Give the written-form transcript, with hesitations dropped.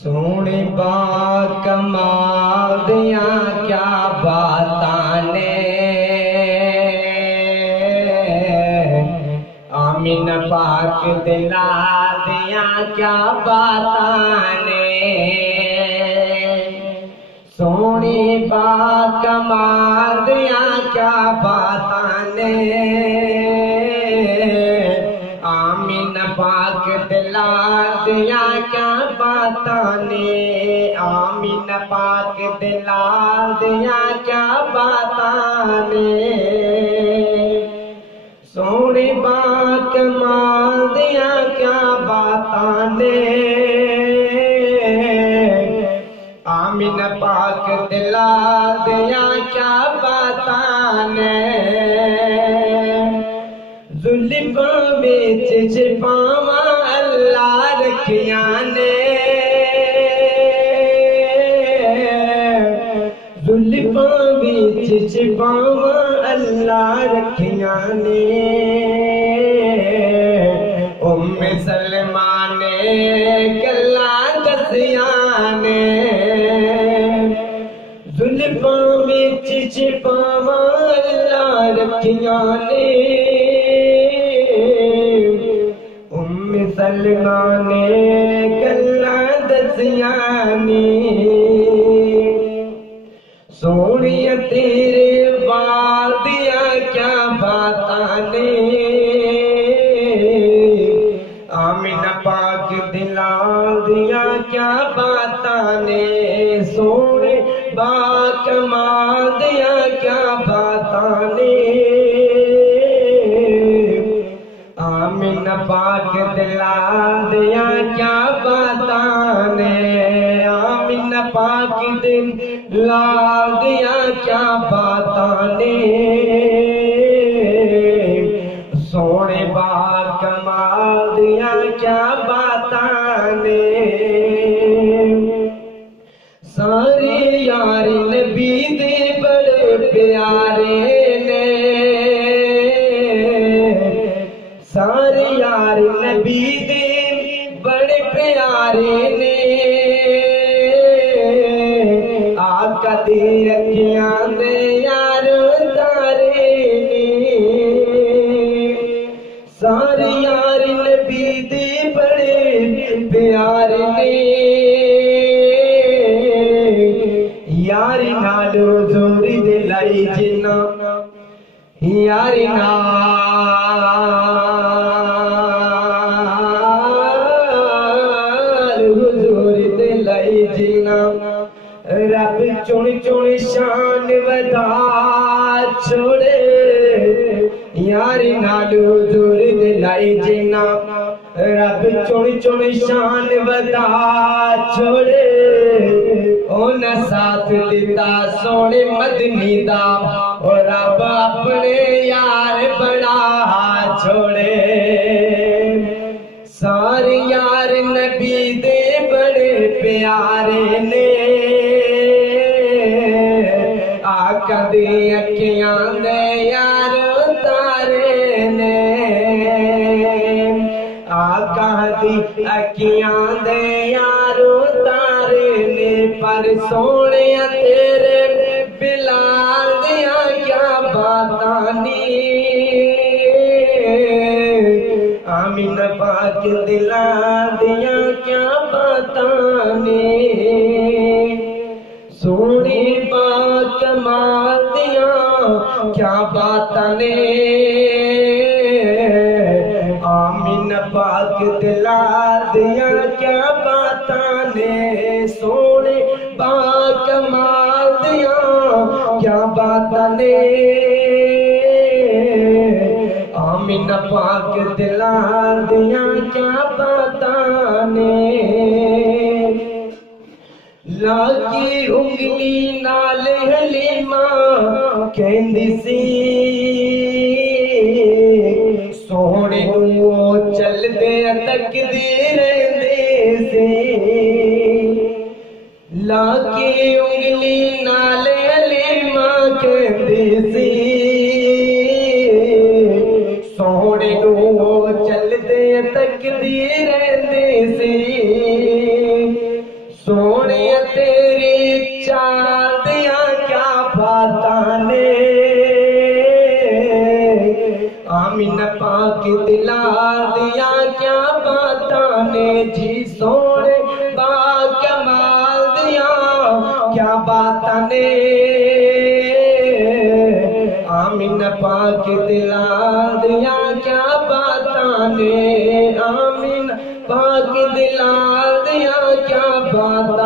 सोने बा कमाल दिया क्या बातां ने, आमीना पाक दिला दिया क्या बातां ने। सोने बा कमाल दिया क्या बातां ने, आमीना पाक दिला दिया क्या बातां ने। आमीना पाक दिला दिया क्या बातां ने। सोने बा कमाल दिया क्या बातां ने, आमीना पाक दिला दिया क्या बातां ने। जुल्फां विच छिपावां अल्लाह रखिया ने, जुल्फां विच छिपावां अल्लाह रखिया ने। उम्मे सलमा ने गल्लां दसिया ने, जुल्फां विच छिपावां अल्लाह रखिया ने। उम्मे सलमा ने गल्लां दसिया ने। सोनिया तेरे वाल दिया क्या बातां ने, आमीना पाक दिला दिया क्या बातां ने। सोने बा कमाल दिया क्या बातां ने, आमीना पाक दिला दिया क्या बातां ने। आमीना पाक दिला दिया क्या बातां ने। सोने बा कमाल दिया क्या बातां ने। सारे यार नबी दे बड़े प्यारे ने, सारे यार नबी दे बड़े प्यारे ने। आका दी अखियां दे यार तारे ने। सारे यार नबी दे बड़े प्यारे ने। यारी नालो जोरी दिलाई जिन्ना, यारी जोरी दिलाई जिन्ना। रब चुन चुन शान वधा छोड़े, यारी नालो जोरी दिलाई जिन्ना। रब चुन चुन शान वधा छोड़े। उन साथ दिता सोने मदनी दा, और रब अपने यार बना छोड़े। सारे यार नबी दे बड़े प्यारे ने। आका दी अखियां दे यार तारे ने। आका दी अखियां दे यार तारे ने। पर सोने तेरे बिलाल दिया क्या बातां ने, आमीना पाक दिला दिया क्या बातां ने। सोने बा कमाल दिया क्या बातां ने, आमीना पाक दिला दिया क्या बातां ने। सोने बा कमाल दिया क्या बातां ने, आमीना पाक दिला दिया क्या बातां ने। लागी उंगली नाल हलीमा कहंदी सी, सोने नूं चलदे तकदी रहिंदे सी। लागी उंगली नाल हलीमा कहंदी सी, सोने नूं चलदे तकदी रहिंदे सी। चाल दिया क्या बातां ने आमीना पाक दिला दिया क्या बातां ने जी सोने बा कमाल दिया क्या बातां ने आमीना पाक दिला दिया क्या बातां ने आमीना पाक दिला दिया क्या बात